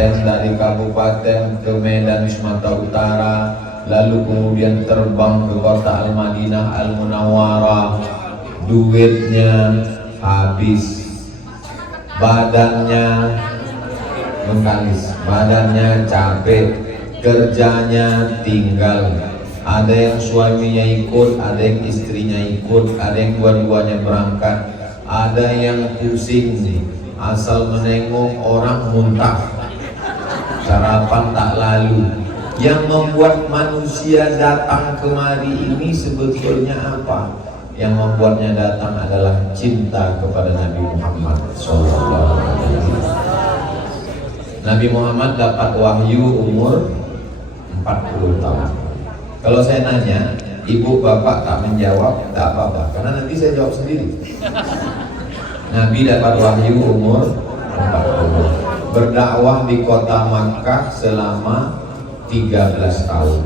paten dari kabupaten ke Medan Sumatera Utara, lalu kemudian terbang ke kota Al-Madinah Al-Munawwarah. Duitnya habis, badannya mengkalis, badannya capek, kerjanya tinggal. Ada yang suaminya ikut, ada yang istrinya ikut, ada yang dua-duanya berangkat, ada yang pusing nih, asal menengok orang muntah, sarapan tak lalu. Yang membuat manusia datang kemari ini sebetulnya apa? Yang membuatnya datang adalah cinta kepada Nabi Muhammad SAW. Nabi Muhammad dapat wahyu umur 40 tahun. Kalau saya nanya, ibu bapak tak menjawab, tak apa-apa, karena nanti saya jawab sendiri. Nabi dapat wahyu umur 40, berdakwah di kota Makkah selama 13 tahun.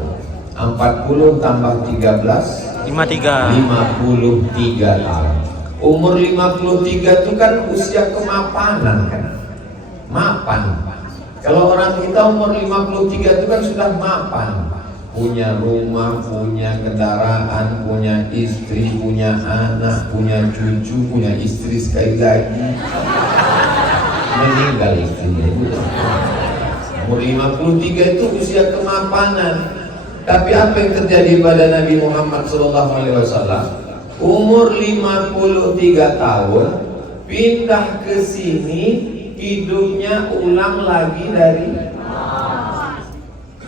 40 tambah 13 53 tahun. Umur 53 itu kan usia kemapanan kan, mapan. Kalau orang kita umur 53 itu kan sudah mapan, punya rumah, punya kendaraan, punya istri, punya anak, punya cucu, punya istri sekali lagi, meninggal istrinya. Umur 53 itu usia kemapanan. Tapi apa yang terjadi pada Nabi Muhammad SAW? Umur 53 tahun, pindah ke sini, hidupnya ulang lagi dari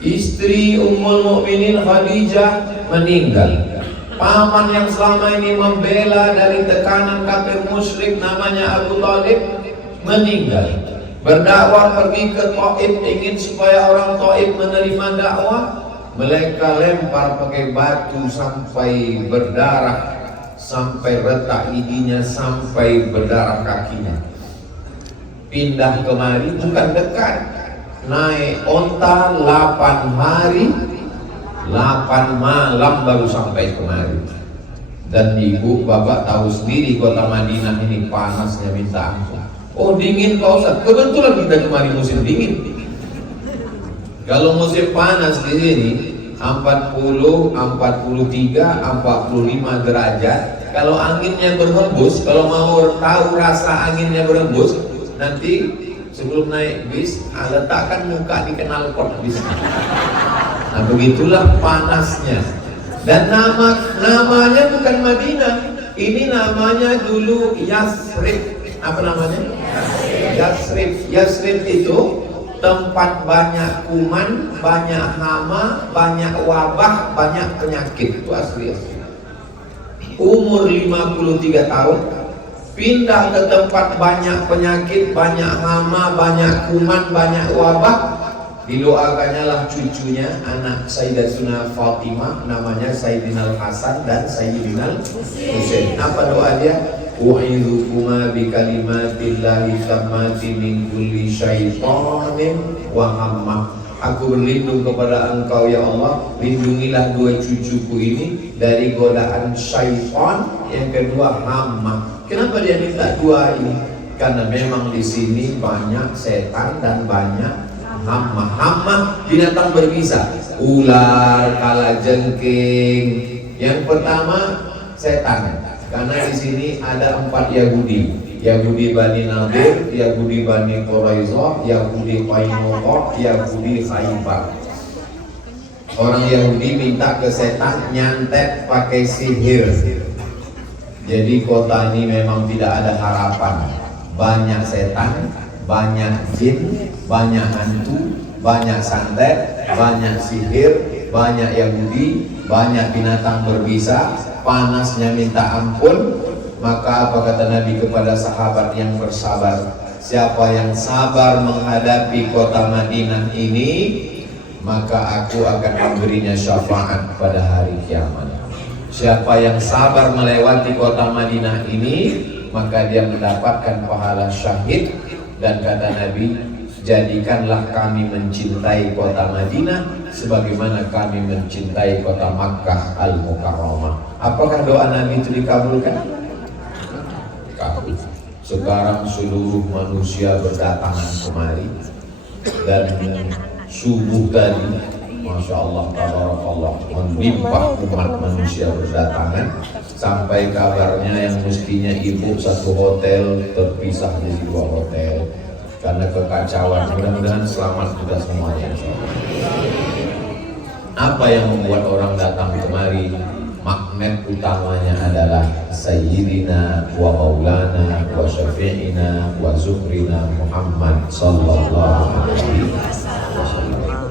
istri Ummul Mukminin Khadijah meninggal. Paman yang selama ini membela dari tekanan kafir musyrik namanya Abu Thalib meninggal. Berdakwah pergi ke Taif, ingin supaya orang Taif menerima dakwah. Mereka lempar pakai batu sampai berdarah, sampai retak giginya, sampai berdarah kakinya. Pindah kemari bukan dekat, naik onta 8 hari 8 malam baru sampai kemari. Dan ibu bapak tahu sendiri kota Madinah ini panasnya minta ampun. Oh dingin Pak Ustaz, kebetulan kita kemari musim dingin. Kalau musim panas di sini 40, 43, 45 derajat. Kalau anginnya berhembus, kalau mau tahu rasa anginnya berhembus, nanti sebelum naik bis, letakkan muka di knalpot bis. Nah begitulah panasnya. Dan namanya bukan Madinah, ini namanya dulu Yasrib. Apa namanya? Yasrib. Yasrib itu tempat banyak kuman, banyak hama, banyak wabah, banyak penyakit. Itu asli. Umur 53 tahun, pindah ke tempat banyak penyakit, banyak hama, banyak kuman, banyak wabah. Didoakannya lah cucunya, anak Sayyidatuna Fatimah, namanya Sayyidina Hasan dan Sayyidina Husain. Apa doa dia? U'idhukuma bikalimatillahi tammati min kulli syaitanin wa hammah. Aku berlindung kepada engkau ya Allah, lindungilah dua cucuku ini dari godaan syaitan, yang kedua hammah. Kenapa dia minta dua ini? Karena memang di sini banyak setan dan banyak hammah. Hammah binatang berbisa, ular, kalajengking. Yang pertama setan. Karena di sini ada 4 Yahudi, Yahudi Bani Nadir, Yahudi Bani Quraisyah, Yahudi Qainuqa, Yahudi Khaybar. Orang Yahudi minta ke setan nyantet pakai sihir. Jadi kota ini memang tidak ada harapan. Banyak setan, banyak jin, banyak hantu, banyak santet, banyak sihir, banyak Yahudi, banyak binatang berbisa. Panasnya minta ampun. Maka apa kata Nabi kepada sahabat yang bersabar? Siapa yang sabar menghadapi kota Madinah ini, maka aku akan memberinya syafaat pada hari kiamat. Siapa yang sabar melewati kota Madinah ini, maka dia mendapatkan pahala syahid. Dan kata Nabi, jadikanlah kami mencintai kota Madinah sebagaimana kami mencintai kota Makkah Al-Mukarramah. Apakah doa Nabi itu dikabulkan? Kabul. Sekarang seluruh manusia berdatangan kemari dan subuh tadi Masya Allah, tabarakallah, melimpah umat manusia berdatangan sampai kabarnya yang mestinya ibu satu hotel terpisah jadi 2 hotel karena kekacauan. Mudah-mudahan selamat kita semuanya. Apa yang membuat orang datang kemari? Magnet utamanya adalah Sayyidina wa Maulana wa Syafi'ina wa Zuhrina Muhammad Sallallahu Alaihi Wasallam.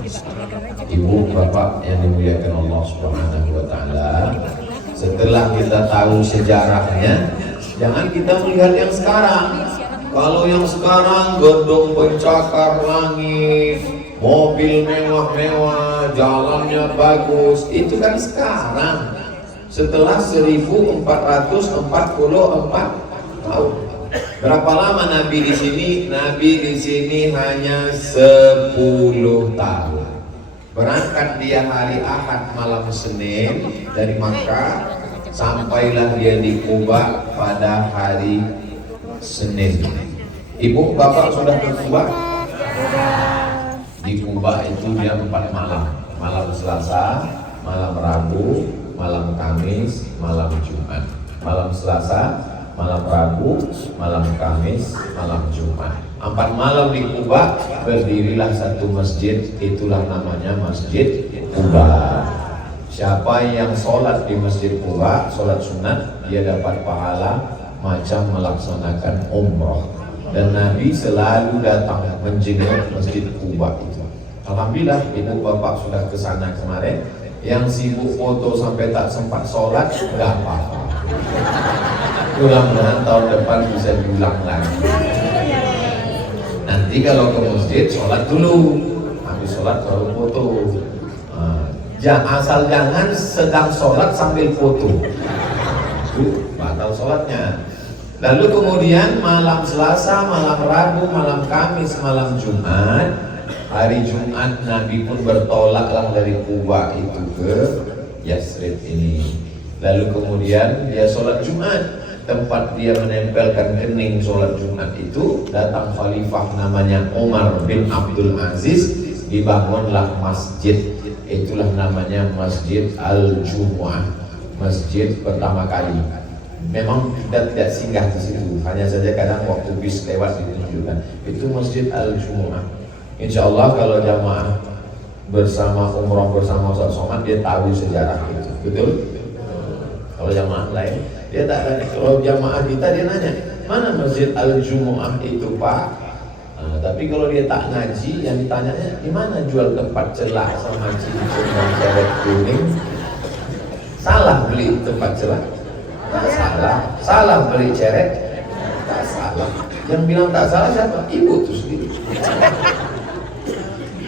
Ibu bapak yang dimuliakan Allah Subhanahu wa Ta'ala, setelah kita tahu sejarahnya, jangan kita melihat yang sekarang. Kalau yang sekarang gedung pencakar langit, mobil mewah-mewah, jalannya bagus, itu kan sekarang. Setelah 1444 tahun. Berapa lama Nabi di sini? Nabi di sini hanya 10 tahun. Berangkat dia hari Ahad malam Senin dari Makkah, sampailah dia di Kuba pada hari Senin. Ibu bapak sudah ke Kuba? Di Kuba itu dia 4 malam. Malam Selasa, malam Rabu, malam Kamis, malam Jumat. Malam Selasa, malam Rabu, malam Kamis, malam Jumat. 4 malam di Kuba, berdirilah satu masjid, itulah namanya Masjid Kuba. Siapa yang sholat di Masjid Kuba, sholat sunat, dia dapat pahala macam melaksanakan umroh. Dan Nabi selalu datang menjenguk Masjid Kuba itu. Alhamdulillah, ibu bapak sudah ke sana kemarin. Yang sibuk foto sampai tak sempat sholat, nggak apa-apa. Mudah-mudahan tahun depan bisa diulang lagi. Nanti kalau ke masjid, sholat dulu. Habis sholat baru foto. Asal jangan sedang sholat sambil foto. Itu batal sholatnya. Lalu kemudian malam Selasa, malam Rabu, malam Kamis, malam Jumat. Hari Jumat Nabi pun bertolaklah dari Kuba itu ke Yasrib ini. Lalu kemudian dia sholat Jumat. Tempat dia menempelkan kening sholat Jumat itu, datang khalifah namanya Umar bin Abdul Aziz, dibangunlah masjid. Itulah namanya Masjid Al-Jumu'ah, masjid pertama kali. Memang kita tidak singgah di situ, hanya saja kadang waktu bis lewat ditunjukkan. Itu Masjid Al-Jumu'ah. Insya Allah kalau jamaah bersama umroh bersama Ustaz Somad, dia tahu sejarah itu, betul? Kalau jamaah lain dia tak tanya. Kalau jamaah kita dia nanya, mana Masjid Al-Jumu'ah itu Pak? Tapi kalau dia tak ngaji, yang ditanyanya di mana jual tempat celak sama cincin dan cewek kuning? Salah beli tempat celak? Tak salah. Salah beli ceret? Tak salah. Yang bilang tak salah siapa? Ibu itu sendiri.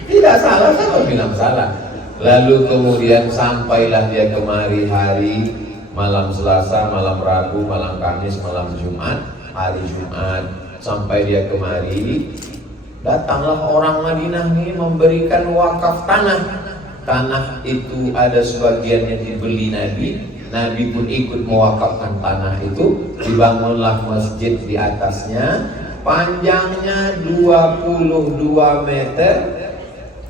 Tidak salah, siapa bilang salah? Lalu kemudian sampailah dia kemari hari malam Selasa, malam Rabu, malam Kamis, malam Jumat. Hari Jumat sampai dia kemari, datanglah orang Madinah ini memberikan wakaf tanah. Tanah itu ada sebagian yang dibeli Nabi. Nabi pun ikut mewakafkan tanah itu. Dibangunlah masjid di atasnya. Panjangnya 22 meter,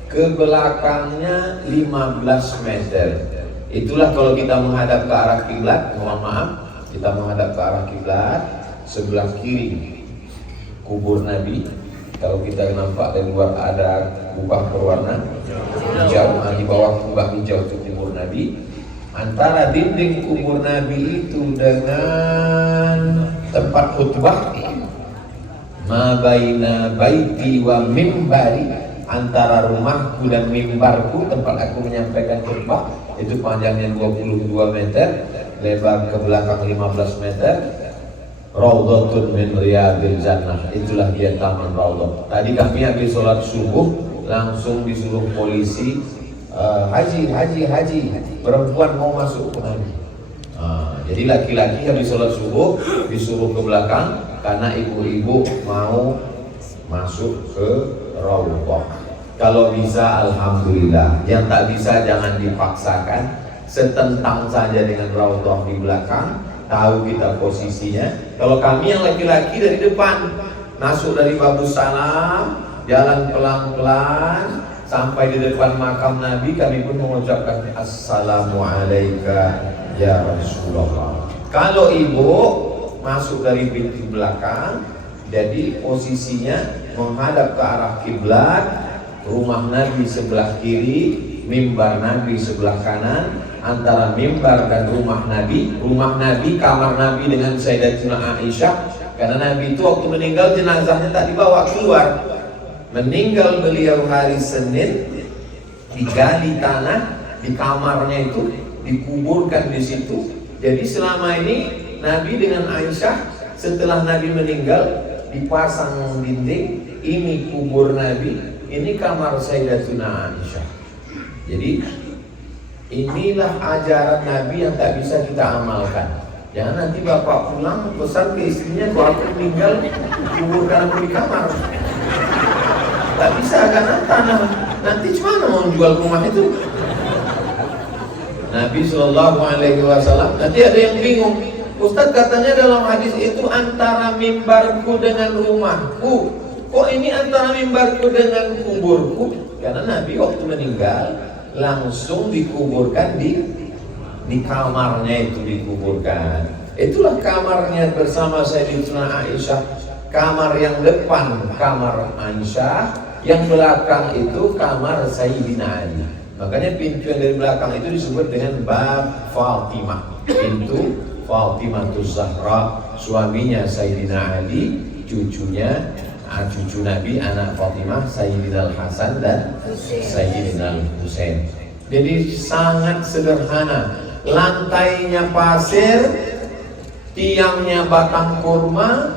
ke belakangnya 15 meter. Itulah kalau kita menghadap ke arah kiblat, mohon maaf, kita menghadap ke arah kiblat, sebelah kiri kubur Nabi. Kalau kita nampak dari luar ada kubah berwarna hijau, di bawah kubah hijau itu kubur Nabi. Antara dinding kubur Nabi itu dengan tempat khutbah, ma baina baiti wa mimbari, antara rumahku dan mimbarku, tempat aku menyampaikan khutbah, itu panjangnya 22 meter, lebar ke belakang 15 meter. Raudhatun min riyadil jannah, itulah dia taman Raudhah. Tadi kami habis sholat subuh, langsung disuruh polisi, haji, perempuan mau masuk ke Nabi. Jadi laki-laki habis sholat subuh disuruh ke belakang, karena ibu-ibu mau masuk ke Raudhah. Kalau bisa alhamdulillah, yang tak bisa jangan dipaksakan, setentang saja dengan Raudhah di belakang, tahu kita posisinya. Kalau kami yang laki-laki dari depan, masuk dari Babus Salam, jalan pelan-pelan sampai di depan makam Nabi. Kami pun mengucapkan Assalamualaikum ya Rasulullah. Kalau ibu masuk dari pintu belakang, jadi posisinya menghadap ke arah kiblat, rumah Nabi sebelah kiri, mimbar Nabi sebelah kanan. Antara mimbar dan rumah Nabi, kamar Nabi dengan Sayyidatina Aisyah. Karena Nabi itu waktu meninggal jenazahnya tak dibawa keluar. Meninggal beliau hari Senin, digali tanah di kamarnya itu, dikuburkan di situ. Jadi selama ini Nabi dengan Aisyah setelah Nabi meninggal dipasang dinding, ini kubur Nabi, ini kamar Sayyidatuna Aisyah. Jadi inilah ajaran Nabi yang tak bisa kita amalkan. Jangan nanti bapak pulang pesan ke istrinya, kalau aku meninggal kuburkan aku di kamar. Tak bisa, karena tanah nanti gimana mau jual rumah itu? Nabi SAW, nanti ada yang bingung, Ustaz katanya dalam hadis itu antara mimbarku dengan rumahku, kok ini antara mimbarku dengan kuburku? Karena Nabi waktu meninggal langsung dikuburkan di kamarnya itu dikuburkan. Itulah kamarnya bersama Sayyidatuna Aisyah. Kamar yang depan kamar Aisyah, yang belakang itu kamar Sayyidina Ali. Makanya pintu yang dari belakang itu disebut dengan bab Fatimah. Pintu Fatimatus Zahra, suaminya Sayyidina Ali, cucunya cucu Nabi, anak Fatimah, Sayyidina Al-Hasan dan Sayyidina Al-Husain. Jadi sangat sederhana. Lantainya pasir, tiangnya batang kurma,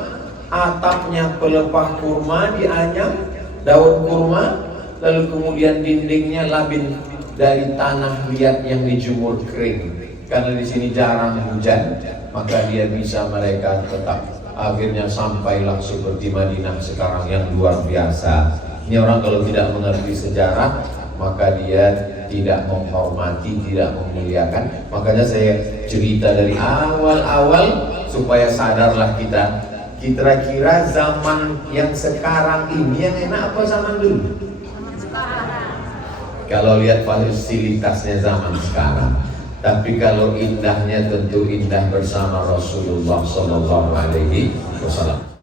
atapnya pelepah kurma dianyam daun kurma, lalu kemudian dindingnya labin dari tanah liat yang dijemur kering. Karena di sini jarang hujan, maka dia bisa mereka tetap. Akhirnya sampailah seperti Madinah sekarang yang luar biasa. Ini orang kalau tidak mengerti sejarah, maka dia tidak menghormati, tidak memuliakan. Makanya saya cerita dari awal-awal supaya sadarlah kita. Kira-kira zaman yang sekarang ini yang enak apa zaman dulu? Kalau lihat fasilitasnya zaman sekarang. Tapi kalau indahnya tentu indah bersama Rasulullah SAW.